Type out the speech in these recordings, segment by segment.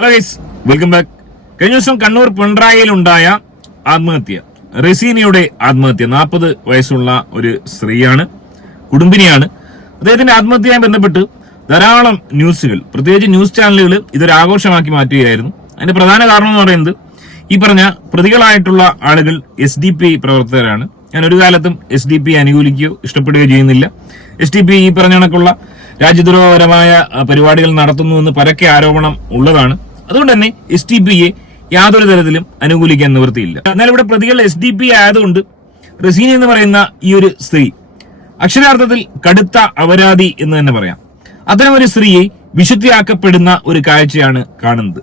Hello guys welcome back കഴിഞ്ഞ ദിവസം കണ്ണൂർ പിണറായിയിലുണ്ടായ ആത്മഹത്യ. റെസീനയുടെ ആത്മഹത്യ. നാൽപ്പത് വയസ്സുള്ള ഒരു സ്ത്രീയാണ് കുടുംബിനിയാണ്. അദ്ദേഹത്തിന്റെ ആത്മഹത്യയുമായി ബന്ധപ്പെട്ട് ധാരാളം ന്യൂസുകൾ പ്രത്യേകിച്ച് ന്യൂസ് ചാനലുകൾ ഇതൊരു ആഘോഷമാക്കി മാറ്റുകയായിരുന്നു. അതിന്റെ പ്രധാന കാരണം എന്ന് പറയുന്നത് ഈ പറഞ്ഞ പ്രതികളായിട്ടുള്ള ആളുകൾ എസ് ഡി പി പ്രവർത്തകരാണ്. ഞാൻ ഒരു കാലത്തും എസ് ഡി പി അനുകൂലിക്കുകയോ ഇഷ്ടപ്പെടുകയോ ചെയ്യുന്നില്ല. എസ് ഡി പി ഈ പറഞ്ഞ കണക്കുള്ള രാജ്യദ്രോഹപരമായ പരിപാടികൾ നടത്തുന്നു എന്ന് പരക്കെ ആരോപണം ഉള്ളതാണ്. അതുകൊണ്ട് തന്നെ എസ് ഡി പിയെ യാതൊരു തരത്തിലും അനുകൂലിക്കാൻ നിവൃത്തിയില്ല. എന്നാൽ ഇവിടെ പ്രതികൾ എസ് ഡി പി ആയതുകൊണ്ട് റസീന എന്ന് പറയുന്ന ഈ ഒരു സ്ത്രീ അക്ഷരാർത്ഥത്തിൽ കടുത്ത അപരാധി എന്ന് തന്നെ പറയാം. അത്തരം ഒരു സ്ത്രീയെ വിശുദ്ധിയാക്കപ്പെടുന്ന ഒരു കാഴ്ചയാണ് കാണുന്നത്.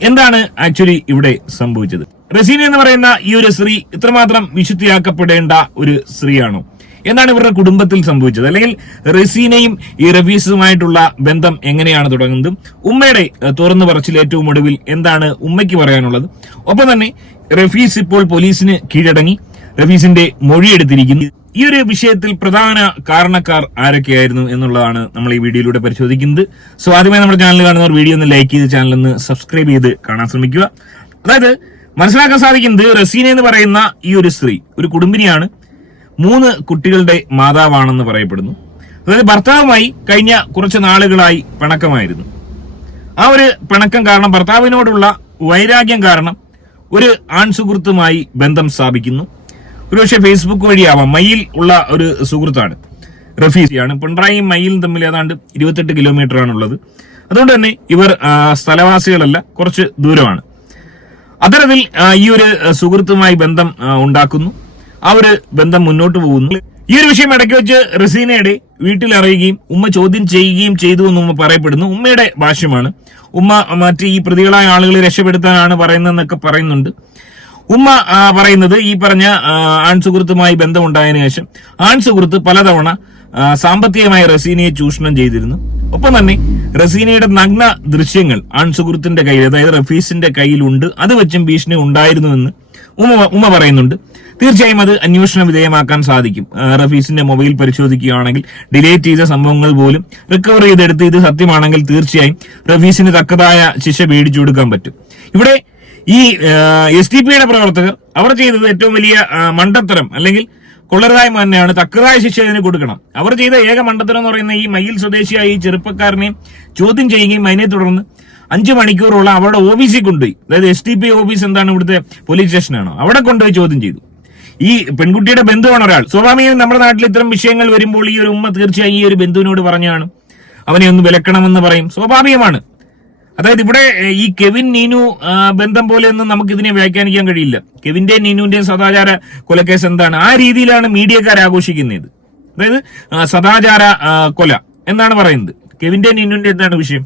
എന്താണ് ആക്ച്വലി ഇവിടെ സംഭവിച്ചത്? റസീന എന്ന് പറയുന്ന ഈ ഒരു സ്ത്രീ ഇത്രമാത്രം വിശുദ്ധിയാക്കപ്പെടേണ്ട ഒരു സ്ത്രീയാണോ? എന്താണ് ഇവരുടെ കുടുംബത്തിൽ സംഭവിച്ചത്? അല്ലെങ്കിൽ റസീനയും ഈ റഫീസുമായിട്ടുള്ള ബന്ധം എങ്ങനെയാണ് തുടങ്ങുന്നത്? ഉമ്മയുടെ തുറന്നു പറച്ചിൽ ഏറ്റവും ഒടുവിൽ എന്താണ് ഉമ്മയ്ക്ക് പറയാനുള്ളത്? ഒപ്പം തന്നെ റഫീസ് ഇപ്പോൾ പോലീസിന് കീഴടങ്ങി. റഫീസിന്റെ മൊഴിയെടുത്തിരിക്കുന്നു ഈ ഒരു വിഷയത്തിൽ പ്രധാന കാരണക്കാർ ആരൊക്കെയായിരുന്നു എന്നുള്ളതാണ് നമ്മൾ ഈ വീഡിയോയിലൂടെ പരിശോധിക്കുന്നത്. സോ ആദ്യമായി നമ്മുടെ ചാനൽ കാണുന്നവർ വീഡിയോ ഒന്ന് ലൈക്ക് ചെയ്ത് ചാനൽ ഒന്ന് സബ്സ്ക്രൈബ് ചെയ്ത് കാണാൻ ശ്രമിക്കുക. അതായത് മനസ്സിലാക്കാൻ സാധിക്കുന്നത് റസീന എന്ന് പറയുന്ന ഈ ഒരു സ്ത്രീ ഒരു കുടുംബിനിയാണ്. മൂന്ന് കുട്ടികളുടെ മാതാവാണെന്ന് പറയപ്പെടുന്നു. അതായത് ഭർത്താവുമായി കഴിഞ്ഞ കുറച്ച് നാളുകളായി പിണക്കമായിരുന്നു. ആ ഒരു പിണക്കം കാരണം ഭർത്താവിനോടുള്ള വൈരാഗ്യം കാരണം ഒരു ആൺ സുഹൃത്തുമായി ബന്ധം സ്ഥാപിക്കുന്നു. ഒരുപക്ഷെ ഫേസ്ബുക്ക് വഴിയാവാം മയിൽ ഉള്ള ഒരു സുഹൃത്താണ് റഫീസിയാണ് പിണറായിയും മയിലും തമ്മിൽ ഏതാണ്ട് ഇരുപത്തെട്ട് കിലോമീറ്റർ ആണുള്ളത് അതുകൊണ്ട് തന്നെ ഇവർ സ്ഥലവാസികളല്ല കുറച്ച് ദൂരമാണ്. അത്തരത്തിൽ ഈ ഒരു സുഹൃത്തുമായി ബന്ധം ഉണ്ടാക്കുന്നു. ആ ഒരു ബന്ധം മുന്നോട്ട് പോകുന്നു. ഈ ഒരു വിഷയം ഇടയ്ക്ക് വെച്ച് റസീനയുടെ വീട്ടിൽ അറിയുകയും ഉമ്മ ചോദ്യം ചെയ്യുകയും ചെയ്തു എന്ന് ഉമ്മ പറയപ്പെടുന്നു. ഉമ്മയുടെ ഭാഷ്യമാണ്. ഉമ്മ മറ്റ് ഈ പ്രതികളായ ആളുകളെ രക്ഷപ്പെടുത്താനാണ് പറയുന്നതെന്നൊക്കെ പറയുന്നുണ്ട്. ഉമ്മ പറയുന്നത് ഈ പറഞ്ഞ ആൺസുഹൃത്തുമായി ആൺ സുഹൃത്തുമായി ബന്ധമുണ്ടായതിനു ശേഷം. ആൺ സുഹൃത്ത് പലതവണ സാമ്പത്തികമായി റസീനയെ ചൂഷണം ചെയ്തിരുന്നു. ഒപ്പം തന്നെ റസീനയുടെ നഗ്ന ദൃശ്യങ്ങൾ ആൺ സുഹൃത്തിന്റെ കയ്യിൽ അതായത് റഫീസിന്റെ കയ്യിലുണ്ട്. അത് വെച്ചും ഭീഷണി ഉണ്ടായിരുന്നുവെന്ന് ഉമ്മ ഉമ്മ പറയുന്നുണ്ട്. തീർച്ചയായും അത് അന്വേഷണ വിധേയമാക്കാൻ സാധിക്കും. റഫീസിന്റെ മൊബൈൽ പരിശോധിക്കുകയാണെങ്കിൽ ഡിലേറ്റ് ചെയ്ത സംഭവങ്ങൾ പോലും റിക്കവർ ചെയ്തെടുത്ത് ഇത് സത്യമാണെങ്കിൽ തീർച്ചയായും റഫീസിന് തക്കതായ ശിക്ഷ മേടിച്ചു കൊടുക്കാൻ പറ്റും. ഇവിടെ ഈ എസ് ഡി പിയുടെ പ്രവർത്തകർ അവർ ചെയ്തത് ഏറ്റവും വലിയ മണ്ടത്തരം അല്ലെങ്കിൽ കൊള്ളരുതായ്മ തന്നെയാണ്. തക്കതായ ശിക്ഷ ഇതിന് കൊടുക്കണം. അവർ ചെയ്ത ഏക മണ്ടത്തരം എന്ന് പറയുന്ന ഈ മയിൽ സ്വദേശിയായ ഈ ചെറുപ്പക്കാരനെ ചോദ്യം ചെയ്യുകയും അതിനെ തുടർന്ന് അഞ്ചു മണിക്കൂറുള്ള അവരുടെ ഓഫീസിൽ കൊണ്ടുപോയി. അതായത് എസ് ടി പി ഓഫീസ് എന്താണ് ഇവിടുത്തെ പോലീസ് സ്റ്റേഷനാണോ അവിടെ കൊണ്ടുപോയി ചോദ്യം ചെയ്തു. ഈ പെൺകുട്ടിയുടെ ബന്ധുവാണ് ഒരാൾ. സ്വാഭാവികം നമ്മുടെ നാട്ടിൽ ഇത്തരം വിഷയങ്ങൾ വരുമ്പോൾ ഈ ഒരു ഉമ്മ തീർച്ചയായും ഈ ഒരു ബന്ധുവിനോട് പറഞ്ഞാണ് അവനെ ഒന്ന് വിലക്കണമെന്ന് പറയും. സ്വാഭാവികമാണ്. അതായത് ഇവിടെ ഈ കെവിൻ നീനു ബന്ധം പോലെയൊന്നും നമുക്ക് ഇതിനെ വ്യാഖ്യാനിക്കാൻ കഴിയില്ല. കെവിന്റെ നീനുവിന്റെയും സദാചാര കൊലക്കേസ് എന്താണ്? ആ രീതിയിലാണ് മീഡിയക്കാർ ആഘോഷിക്കുന്നത്. അതായത് സദാചാര കൊല എന്നാണ് പറയുന്നത്. കെവിന്റെ നീനുവിന്റെ എന്താണ് വിഷയം?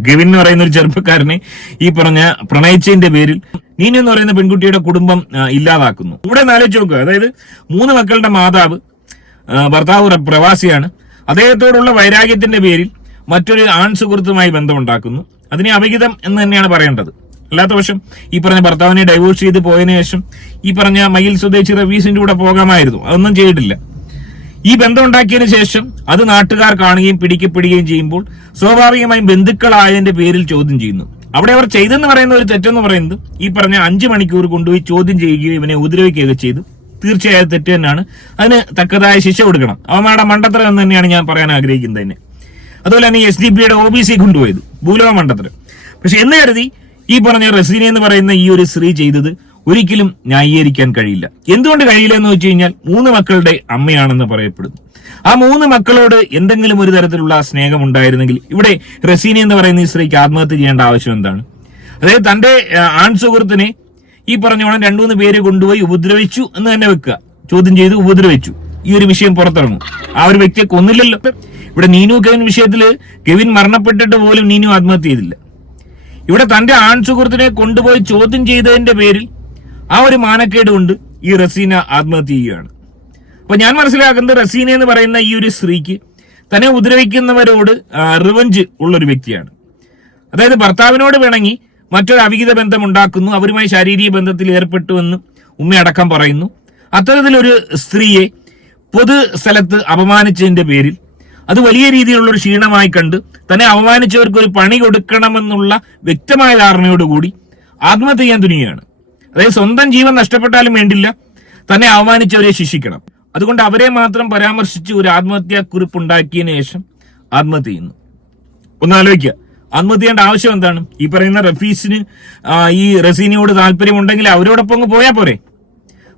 കെവിൻ എന്ന് പറയുന്ന ഒരു ചെറുപ്പക്കാരനെ ഈ പറഞ്ഞ പ്രണയിച്ചതിന്റെ പേരിൽ നീനു എന്ന് പറയുന്ന പെൺകുട്ടിയുടെ കുടുംബം ഇല്ലാതാക്കുന്നു. ഇവിടെ ഒന്ന് ആലോചിച്ച് നോക്കുക. അതായത് മൂന്ന് മക്കളുടെ മാതാവ് ഭർത്താവ് പ്രവാസിയാണ്. അദ്ദേഹത്തോടുള്ള വൈരാഗ്യത്തിന്റെ പേരിൽ മറ്റൊരു ആൺ സുഹൃത്തുമായി ബന്ധമുണ്ടാക്കുന്നു. അതിനെ അപഹിതം എന്ന് തന്നെയാണ് പറയേണ്ടത്. അല്ലാത്ത പക്ഷം ഈ പറഞ്ഞ ഭർത്താവിനെ ഡൈവോഴ്സ് ചെയ്ത് പോയതിനു ശേഷം ഈ പറഞ്ഞ മയിൽ സ്വദേശി റവീസിന്റെ കൂടെ പോകാമായിരുന്നു. അതൊന്നും ചെയ്തിട്ടില്ല. ഈ ബന്ധം ഉണ്ടാക്കിയതിനു ശേഷം അത് നാട്ടുകാർ കാണുകയും പിടിക്കപ്പെടുകയും ചെയ്യുമ്പോൾ സ്വാഭാവികമായും ബന്ധുക്കളായതിന്റെ പേരിൽ ചോദ്യം ചെയ്യുന്നു. അവിടെ അവർ ചെയ്തെന്ന് പറയുന്ന ഒരു തെറ്റെന്ന് പറയുന്നത് ഈ പറഞ്ഞ അഞ്ചു മണിക്കൂർ കൊണ്ടുപോയി ചോദ്യം ചെയ്യുകയും ഇവനെ ഉപദ്രവിക്കുകയൊക്കെ ചെയ്തു. തീർച്ചയായും തെറ്റ് തന്നെയാണ്. അതിന് തക്കതായ ശിക്ഷ കൊടുക്കണം. അവന്മാരുടെ മണ്ടത്തരം എന്ന് തന്നെയാണ് ഞാൻ പറയാൻ ആഗ്രഹിക്കുന്നത് തന്നെ. അതുപോലെ തന്നെ എസ് ഡി പിയുടെ ഒ ബി സി കൊണ്ടുപോയത്. ഭൂലോക മണ്ടത്തരം. പക്ഷെ എന്ന് കരുതി ഈ പറഞ്ഞ റസീന എന്ന് പറയുന്ന ഈ ഒരു സ്ത്രീ ചെയ്തത് ഒരിക്കലും ന്യായീകരിക്കാൻ കഴിയില്ല. എന്തുകൊണ്ട് കഴിയില്ല എന്ന് വെച്ച് കഴിഞ്ഞാൽ മൂന്ന് മക്കളുടെ അമ്മയാണെന്ന് പറയപ്പെടുന്നു. ആ മൂന്ന് മക്കളോട് എന്തെങ്കിലും ഒരു തരത്തിലുള്ള സ്നേഹം ഉണ്ടായിരുന്നെങ്കിൽ ഇവിടെ റസീന എന്ന് പറയുന്ന ഈ സ്ത്രീക്ക് ആത്മഹത്യ ചെയ്യേണ്ട ആവശ്യം എന്താണ്? അതായത് തന്റെ ആൺ സുഹൃത്തിനെ ഈ പറഞ്ഞോണം രണ്ടുമൂന്ന് പേര് കൊണ്ടുപോയി ഉപദ്രവിച്ചു എന്ന് തന്നെ വെക്കുക. ചോദ്യം ചെയ്ത് ഉപദ്രവിച്ചു. ഈ ഒരു വിഷയം പുറത്തിറങ്ങും. ആ ഒരു വ്യക്തിയെ കൊന്നില്ലല്ലോ. ഇവിടെ നീനു കെവിൻ വിഷയത്തിൽ കെവിൻ മരണപ്പെട്ടിട്ട് പോലും നീനു ആത്മഹത്യ ചെയ്തില്ല. ഇവിടെ തന്റെ ആൺ സുഹൃത്തിനെ കൊണ്ടുപോയി ചോദ്യം ചെയ്തതിന്റെ പേരിൽ ആ ഒരു മാനക്കേട് കൊണ്ട് ഈ റസീന ആത്മഹത്യ ചെയ്യുകയാണ്. അപ്പൊ ഞാൻ മനസ്സിലാക്കുന്നത് റസീന എന്ന് പറയുന്ന ഈ ഒരു സ്ത്രീക്ക് തന്നെ ഉപദ്രവിക്കുന്നവരോട് റിവഞ്ച് ഉള്ളൊരു വ്യക്തിയാണ്. അതായത് ഭർത്താവിനോട് പിണങ്ങി മറ്റൊരു അവിഹിത ബന്ധം ഉണ്ടാക്കുന്നു അവരുമായി ശാരീരിക ബന്ധത്തിൽ ഏർപ്പെട്ടുവെന്ന് ഉമ്മയടക്കം പറയുന്നു. അത്തരത്തിലൊരു സ്ത്രീയെ പൊതു സ്ഥലത്ത് അപമാനിച്ചതിന്റെ പേരിൽ അത് വലിയ രീതിയിലുള്ള ഒരു ക്ഷീണമായി കണ്ട് തന്നെ അപമാനിച്ചവർക്ക് ഒരു പണി കൊടുക്കണമെന്നുള്ള വ്യക്തമായ ധാരണയോടുകൂടി ആത്മഹത്യ ചെയ്യാൻ തുനിയുകയാണ് അതായത് സ്വന്തം ജീവൻ നഷ്ടപ്പെട്ടാലും വേണ്ടില്ല. തന്നെ അവമാനിച്ചവരെ ശിക്ഷിക്കണം. അതുകൊണ്ട് അവരെ മാത്രം പരാമർശിച്ച് ഒരു ആത്മഹത്യാ കുറിപ്പ് ഉണ്ടാക്കിയതിനു ശേഷം ആത്മഹത്യ ചെയ്യുന്നു. ഒന്ന് ആലോചിക്കുക. ആത്മഹത്യ ചെയ്യേണ്ട ആവശ്യം എന്താണ്? ഈ പറയുന്ന റഫീസിന് ഈ റസീനയോട് താല്പര്യമുണ്ടെങ്കിൽ അവരോടൊപ്പം അങ്ങ് പോയാൽ പോരെ.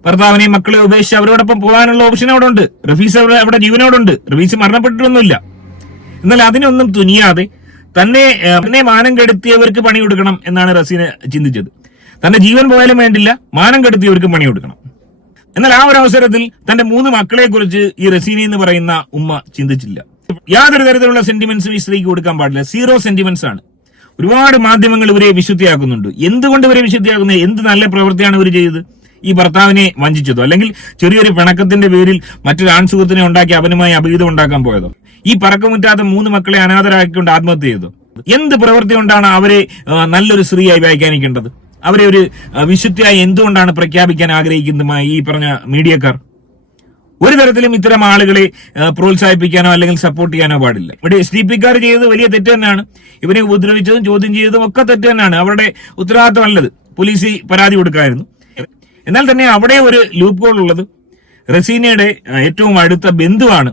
ഭർത്താവിനെയും മക്കളെ ഉപേക്ഷിച്ച് അവരോടൊപ്പം പോകാനുള്ള ഓപ്ഷൻ അവിടെ ഉണ്ട്. റഫീസ് അവിടെ അവിടെ ജീവനോടുണ്ട്. റഫീസ് മരണപ്പെട്ടിട്ടൊന്നുമില്ല. എന്നാൽ അതിനൊന്നും തുനിയാതെ തന്നെ തന്നെ മാനം കെടുത്തിയവർക്ക് പണി കൊടുക്കണം എന്നാണ് റസീന ചിന്തിച്ചത്. തന്റെ ജീവൻ പോയാലും വേണ്ടില്ല മാനം കെടുത്തിയവർക്ക് പണി കൊടുക്കണം. എന്നാൽ ആ ഒരു അവസരത്തിൽ തന്റെ മൂന്ന് മക്കളെ കുറിച്ച് ഈ റസീന എന്ന് പറയുന്ന ഉമ്മ ചിന്തിച്ചില്ല. യാതൊരു തരത്തിലുള്ള സെന്റിമെന്റ്സും ഈ സ്ത്രീക്ക് കൊടുക്കാൻ പാടില്ല. സീറോ സെന്റിമെന്റ്സ് ആണ്. ഒരുപാട് മാധ്യമങ്ങൾ ഇവരെ വിശുദ്ധിയാക്കുന്നുണ്ട്. എന്തുകൊണ്ട് ഇവരെ വിശുദ്ധിയാക്കുന്നത് എന്ത് നല്ല പ്രവൃത്തിയാണ് ഇവർ ചെയ്തത്? ഈ ഭർത്താവിനെ വഞ്ചിച്ചതോ? അല്ലെങ്കിൽ ചെറിയൊരു പിണക്കത്തിന്റെ പേരിൽ മറ്റൊരു ആൺസുഹൃത്തിനെ ഉണ്ടാക്കി അവനുമായി അപീതം ഉണ്ടാക്കാൻ പോയതോ? ഈ പറക്കമുറ്റാത്ത മൂന്ന് മക്കളെ അനാഥരാക്കിക്കൊണ്ട് ആത്മഹത്യ ചെയ്തോ എന്ത് പ്രവൃത്തി കൊണ്ടാണ് അവരെ നല്ലൊരു സ്ത്രീയായി വ്യാഖ്യാനിക്കേണ്ടത്? അവരെ ഒരു വിശുദ്ധിയായി എന്തുകൊണ്ടാണ് പ്രഖ്യാപിക്കാൻ ആഗ്രഹിക്കുന്നത് ഈ പറഞ്ഞ മീഡിയക്കാർ? ഒരു തരത്തിലും ഇത്തരം ആളുകളെ പ്രോത്സാഹിപ്പിക്കാനോ അല്ലെങ്കിൽ സപ്പോർട്ട് ചെയ്യാനോ പാടില്ല. ഇവിടെ എസ് ഡി പിക്കാർ ചെയ്തത് വലിയ തെറ്റ് തന്നെയാണ്. ഇവരെ ഉപദ്രവിച്ചതും ചോദ്യം ചെയ്തതും ഒക്കെ തെറ്റ് തന്നെയാണ്. അവരുടെ ഉത്തരവാദിത്തമല്ലത് പോലീസ് പരാതി കൊടുക്കായിരുന്നു. എന്നാൽ തന്നെ അവിടെ ഒരു ലൂപ്പ് കോൾ ഉള്ളത്. റസീനയുടെ ഏറ്റവും അടുത്ത ബന്ധുവാണ്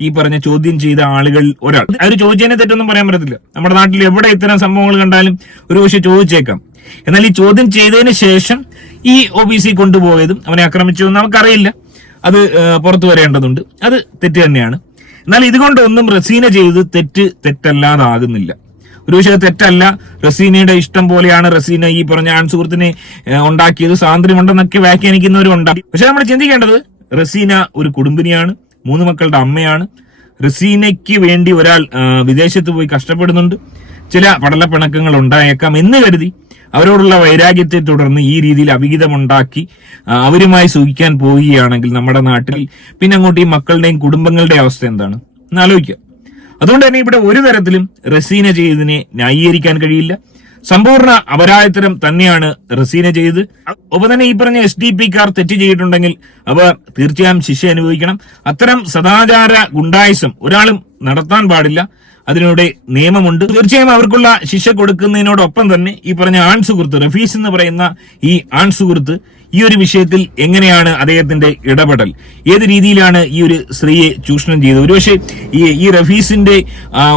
ഈ പറഞ്ഞ ചോദ്യം ചെയ്ത ആളുകൾ ഒരാൾ. അവർ ചോദിച്ചതിനെ തെറ്റൊന്നും പറയാൻ പറ്റത്തില്ല. നമ്മുടെ നാട്ടിൽ എവിടെ ഇത്തരം സംഭവങ്ങൾ കണ്ടാലും ഒരു പക്ഷെ ചോദിച്ചേക്കാം. എന്നാൽ ഈ ചോദ്യം ചെയ്തതിന് ശേഷം ഈ ഒ ബി സി കൊണ്ടുപോയതും അവനെ ആക്രമിച്ചു എന്ന് നമുക്കറിയില്ല. അത് പുറത്തു വരേണ്ടതുണ്ട്. അത് തെറ്റ് തന്നെയാണ്. എന്നാൽ ഇതുകൊണ്ടൊന്നും റസീന ചെയ്ത് തെറ്റ് തെറ്റല്ലാതാകുന്നില്ല. ഒരു പക്ഷേ തെറ്റല്ല. റസീനയുടെ ഇഷ്ടം പോലെയാണ് റസീന ഈ പറഞ്ഞ ആൺസുഹൃത്തിനെ ഉണ്ടാക്കിയത്. സ്വാതന്ത്ര്യമുണ്ടെന്നൊക്കെ വ്യാഖ്യാനിക്കുന്നവരും ഉണ്ടാക്കി പക്ഷെ നമ്മൾ ചിന്തിക്കേണ്ടത് റസീന ഒരു കുടുംബിനിയാണ് മൂന്ന് മക്കളുടെ അമ്മയാണ്. റസീനയ്ക്ക് വേണ്ടി ഒരാൾ വിദേശത്ത് പോയി കഷ്ടപ്പെടുന്നുണ്ട്. ചില പടലപ്പിണക്കങ്ങൾ ഉണ്ടായേക്കാം എന്ന് കരുതി അവരോടുള്ള വൈരാഗ്യത്തെ തുടർന്ന് ഈ രീതിയിൽ അവിഹിതമുണ്ടാക്കി അവരുമായി സൂഹിക്കാൻ പോവുകയാണെങ്കിൽ നമ്മുടെ നാട്ടിൽ പിന്നെ അങ്ങോട്ട് ഈ മക്കളുടെയും കുടുംബങ്ങളുടെയും അവസ്ഥ എന്താണ്? എന്ന് ആലോചിക്കുക. അതുകൊണ്ട് തന്നെ ഇവിടെ ഒരു തരത്തിലും റസീന ചെയ്തതിനെ ന്യായീകരിക്കാൻ കഴിയില്ല. സമ്പൂർണ അപരാധത്തരം തന്നെയാണ് റസീന ചെയ്ത് ഒപ്പം തന്നെ ഈ പറഞ്ഞ എസ് ഡി പി കാർ തെറ്റ് ചെയ്തിട്ടുണ്ടെങ്കിൽ അവർ തീർച്ചയായും ശിക്ഷ അനുഭവിക്കണം. അത്തരം സദാചാര ഗുണ്ടായുസം ഒരാളും നടത്താൻ പാടില്ല. അതിനോട് നിയമമുണ്ട്. തീർച്ചയായും അവർക്കുള്ള ശിക്ഷ കൊടുക്കുന്നതിനോടൊപ്പം തന്നെ ഈ പറഞ്ഞ ആൺ സുഹൃത്ത് റഫീസ് എന്ന് പറയുന്ന ഈ ആൺ സുഹൃത്ത് ഈ ഒരു വിഷയത്തിൽ എങ്ങനെയാണ് അദ്ദേഹത്തിന്റെ ഇടപെടൽ? ഏത് രീതിയിലാണ് ഈ ഒരു സ്ത്രീയെ ചൂഷണം ചെയ്തത്? ഒരുപക്ഷെ ഈ ഈ റഫീസിന്റെ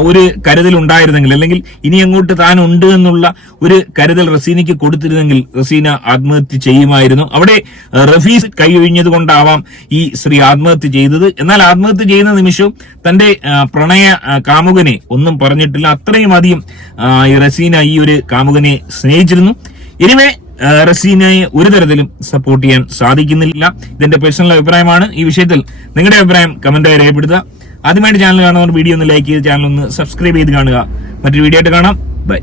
ഒരു കരുതൽ ഉണ്ടായിരുന്നെങ്കിൽ അല്ലെങ്കിൽ ഇനി അങ്ങോട്ട് താൻ ഉണ്ട് എന്നുള്ള ഒരു കരുതൽ റസീനയ്ക്ക് കൊടുത്തിരുന്നെങ്കിൽ റസീന ആത്മഹത്യ ചെയ്യുമായിരുന്നു. അവിടെ റഫീസ് കൈയൊഴിഞ്ഞത് കൊണ്ടാവാം ഈ സ്ത്രീ ആത്മഹത്യ ചെയ്തത്. എന്നാൽ ആത്മഹത്യ ചെയ്യുന്ന നിമിഷവും തന്റെ പ്രണയ കാമുകനെ ഒന്നും പറഞ്ഞിട്ടില്ല. അത്രയും അധികം റസീന ഈ ഒരു കാമുകനെ സ്നേഹിച്ചിരുന്നു. ഇനിമേ റസീനയെ ഒരു തരത്തിലും സപ്പോർട്ട് ചെയ്യാൻ സാധിക്കുന്നില്ല. ഇതെന്റെ പേഴ്സണൽ അഭിപ്രായമാണ്. ഈ വിഷയത്തിൽ നിങ്ങളുടെ അഭിപ്രായം കമന്റായി രേഖപ്പെടുത്തുക. ആദ്യമായിട്ട് ചാനൽ കാണുന്നവർ വീഡിയോ ഒന്ന് ലൈക്ക് ചെയ്ത് ചാനൽ ഒന്ന് സബ്സ്ക്രൈബ് ചെയ്ത് കാണുക. മറ്റൊരു വീഡിയോ ആയിട്ട് കാണാം. ബൈ